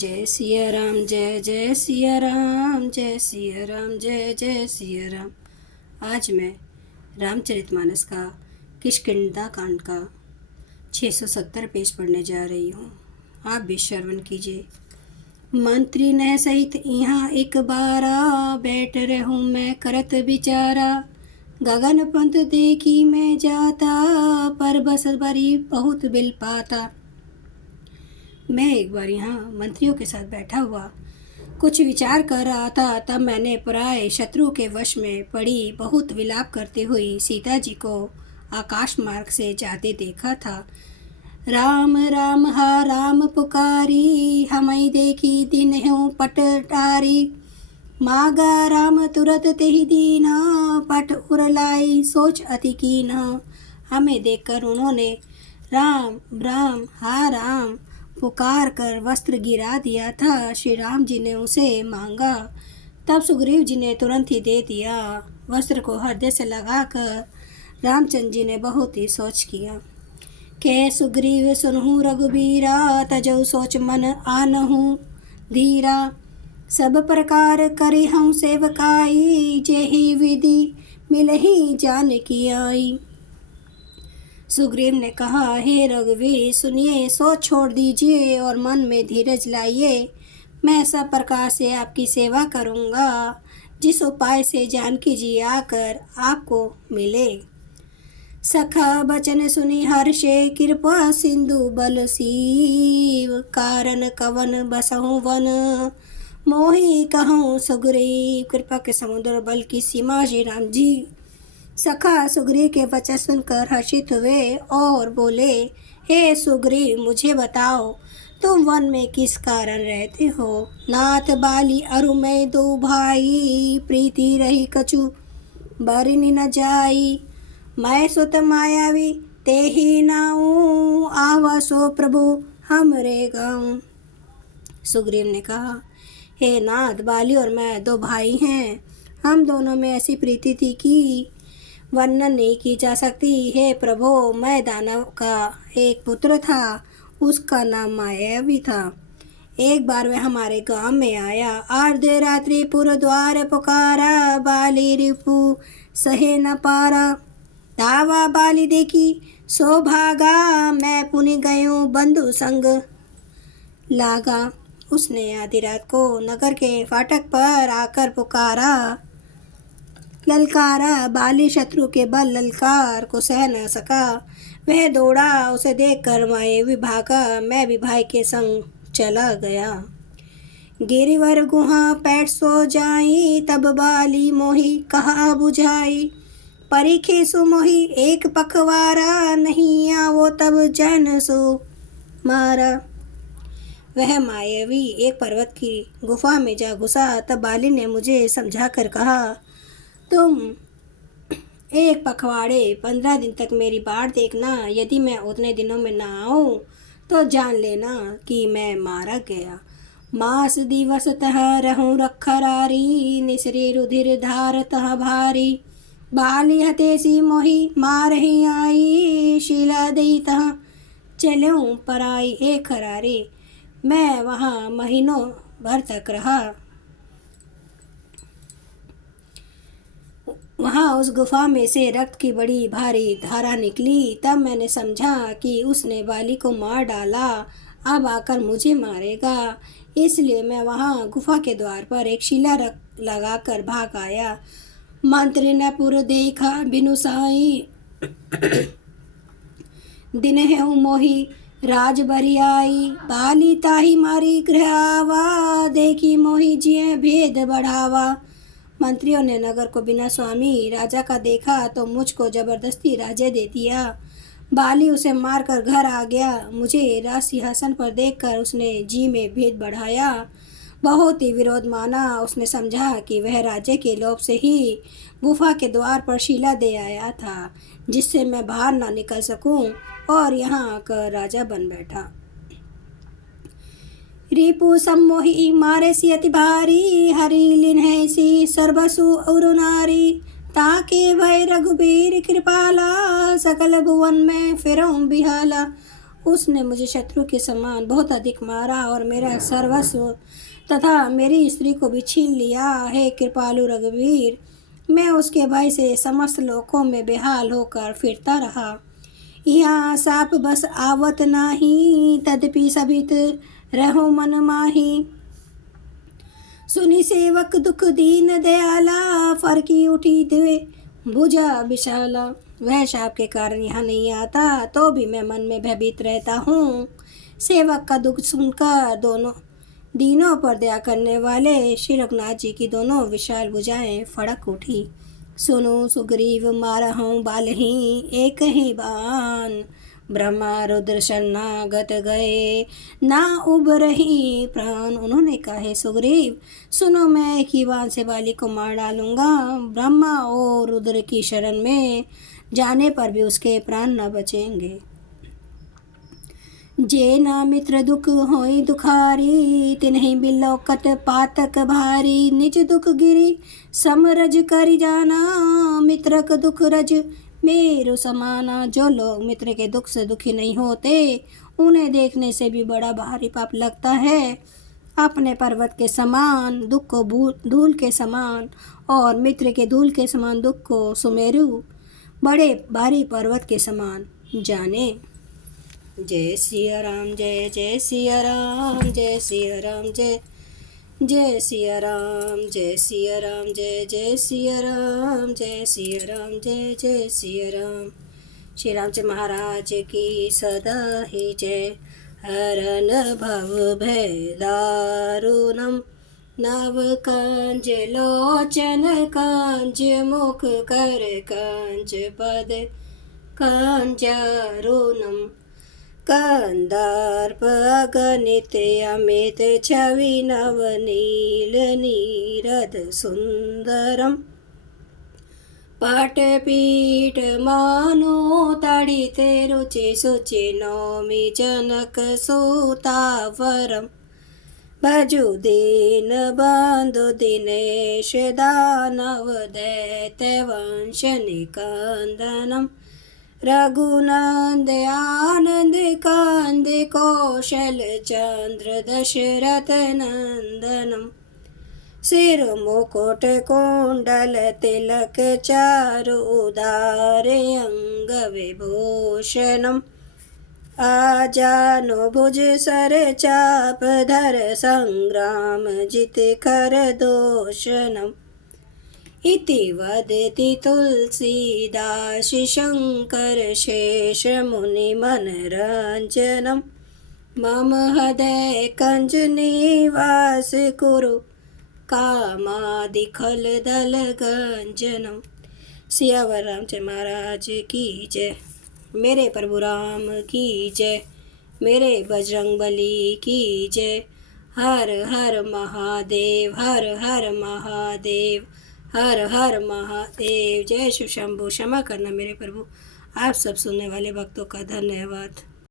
जय सिया राम, जय जय सिया राम, जय सिया राम, जय जय सिया राम। आज मैं रामचरितमानस का किष्किंधा कांड का 670 पेज पढ़ने जा रही हूँ। आप भी श्रवण कीजिए। मंत्री न सहित यहाँ एक बारा, बैठ रहूँ मैं करत विचारा। गगन पंथ देखी मैं जाता, पर बस बरी बहुत बिल पाता। मैं एक बार यहाँ मंत्रियों के साथ बैठा हुआ कुछ विचार कर रहा था, तब मैंने पराए शत्रु के वश में पड़ी बहुत विलाप करते हुए सीता जी को आकाश मार्ग से जाते देखा था। राम राम हा राम पुकारी, हमई देखी दिन हूँ पटटारी। मागा राम तुरत तेहि दीना, पट उरलाई सोच अति कीना। हमें देखकर उन्होंने राम राम हा राम पुकार कर वस्त्र गिरा दिया था। श्री राम जी ने उसे मांगा, तब सुग्रीव जी ने तुरंत ही दे दिया। वस्त्र को हृदय से लगाकर रामचंद्र जी ने बहुत ही सोच किया। के सुग्रीव सुनहु रघुबीरा, तजौ सोच मन आनहु धीरा। सब प्रकार करी हम सेवकाई, जेहि विधि मिलहि जानकी आई। सुग्रीव ने कहा, हे रघुवीर सुनिए, सोच छोड़ दीजिए और मन में धीरज लाइए। मैं सब प्रकार से आपकी सेवा करूँगा, जिस उपाय से जानकी जी आकर आपको मिले। सखा बचन सुनी हर्षे, कृपा सिंधु बल सीव। कारण कवन बसहु वन, मोहि कहूँ सुग्रीव। कृपा के समुद्र बल की सीमा श्री राम जी। सखा सुग्रीव के वचन सुनकर हर्षित हुए और बोले, हे सुग्रीव मुझे बताओ, तुम वन में किस कारण रहते हो। नाथ बाली अरु मैं दो भाई, प्रीति रही कछु बरनि न जाई। मैं सुत मायावी तेहि नाऊ, आवसो प्रभु हमरे गाँव। सुग्रीव ने कहा, हे नाथ बाली और मैं दो भाई हैं। हम दोनों में ऐसी प्रीति थी कि वर्णन नहीं की जा सकती। हे प्रभु, मैं दानव का एक पुत्र था, उसका नाम मायावी था। एक बार वह हमारे गांव में आया, अर्धरात्रि पुर द्वार पुकारा। बाली रिपु सहे न पारा, धावा बाली देखी सो भागा। मैं पुनि गयो बंधु संग लागा। उसने आधी रात को नगर के फाटक पर आकर पुकारा, ललकारा। बाली शत्रु के बल ललकार को सह न सका, वह दौड़ा। उसे देखकर मायावी भागा। मैं भी भाई के संग चला गया। गिरिवर गुहा पैठ सो जाई, तब बाली मोहि कहा बुझाई। परीखे सो मोहि एक पखवारा, नहीं आवो तब जैन सो मारा। वह मायावी एक पर्वत की गुफा में जा घुसा। तब बाली ने मुझे समझा कर कहा, तुम एक पखवाड़े 15 दिन तक मेरी बाट देखना। यदि मैं उतने दिनों में ना आऊँ तो जान लेना कि मैं मारा गया। मास दिवस तह रहूँ रखरारी, निसरी रुधिर धार तह भारी। बाली हतेसी मोहि मारहि आई, शिला दई तह चलूँ पराई। हे खरारी, मैं वहाँ महीनों भर तक रहा। वहाँ उस गुफा में से रक्त की बड़ी भारी धारा निकली। तब मैंने समझा कि उसने बाली को मार डाला, अब आकर मुझे मारेगा। इसलिए मैं वहाँ गुफा के द्वार पर एक शिला लगाकर भाग आया। मंत्री ने पुर देखा बिनु साई, दिन है मोहि राज बरियाई। बाली ताही मारी गृह आवा, देखी मोहि जिये भेद बढ़ावा। मंत्रियों ने नगर को बिना स्वामी राजा का देखा तो मुझको जबरदस्ती राज्य दे दिया। बाली उसे मारकर घर आ गया। मुझे राज सिंहासन पर देखकर उसने जी में भेद बढ़ाया, बहुत ही विरोध माना। उसने समझा कि वह राज्य के लोभ से ही गुफा के द्वार पर शिला दे आया था, जिससे मैं बाहर ना निकल सकूं, और यहाँ आकर राजा बन बैठा। रिपु सम्मोहि मारे सी अति भारी, हरि लिन्ह सी सर्वसु और नारी। ताके भय रघुबीर कृपाला, सकल भुवन में फिरऊं बिहाला। उसने मुझे शत्रु के समान बहुत अधिक मारा और मेरा सर्वस्व तथा मेरी स्त्री को भी छीन लिया। हे कृपालु रघुवीर, मैं उसके भय से समस्त लोकों में बेहाल होकर फिरता रहा। यहाँ साप बस आवत नाही, तदपि सभित रहो मन माही। सुनी सेवक दुख दीन दयाला, फरकी उठी दिवे भुजा विशाला। वह शाप के कारण यहाँ नहीं आता, तो भी मैं मन में भयभीत रहता हूँ। सेवक का दुख सुनकर दोनों दीनों पर दया करने वाले श्री रघुनाथ जी की दोनों विशाल भुजाएं फड़क उठी। सुनो सुग्रीव मारहूँ बालही एक ही बान, ब्रह्मा रुद्र शरणागत गए ना उबरही प्राण। उन्होंने कहा, है सुग्रीव सुनो, मैं एक ही बाण से बाली को मार डालूंगा। ब्रह्मा और रुद्र की शरण में जाने पर भी उसके प्राण न बचेंगे। जे ना मित्र दुख होई दुखारी, तिन्हीं बिलोकत पातक भारी। निज दुख गिरी समरज करि जाना, मित्रक दुख रज मेरु समाना। जो लोग मित्र के दुख से दुखी नहीं होते, उन्हें देखने से भी बड़ा भारी पाप लगता है। अपने पर्वत के समान दुख को धूल के समान और मित्र के धूल के समान दुख को सुमेरु बड़े भारी पर्वत के समान जाने। जय सिया राम, जय जय सिया राम, जय सिया राम, जय जय सिया राम, जय सिया राम, जय जय सिया राम, जय सिया राम, जय जय सिया राम। श्री रामचंद्र महाराज की सदा ही जय। हरन भव भय दारुणम, नव कांज लोचन कांज मुख कर कांज पद कांजारुणम। कंदार्प अगणित अमित छवि नवनील नीरद सुंदरम। पाटपीठ मानो तड़िते रुचि सुचि नौमि जनक सुतावरम। भजु दीन बंधु दिनेश दानव दैत्य वंश निकंदनम। रघुनंद आनंद कांद कौशल चंद्र दशरथ नंदनम। सिर मुकुट कुंडल तिलक चारु उदार अंग विभूषणम। आजानु भुज सर चाप धर संग्राम जित कर दोषणम। इति वदति तुलसीदास शंकर शेष मुनि मनरंजनम। मम हृदय कंज निवास कुरु कामादि खल दल गंजनम। सियावर रामचंद्र महाराज की जय। मेरे प्रभु राम की जय। मेरे बजरंग बली की जय। हर हर महादेव, हर हर महादेव, हर हर महादेव। जय शिव शंभु। क्षमा करना मेरे प्रभु। आप सब सुनने वाले भक्तों का धन्यवाद।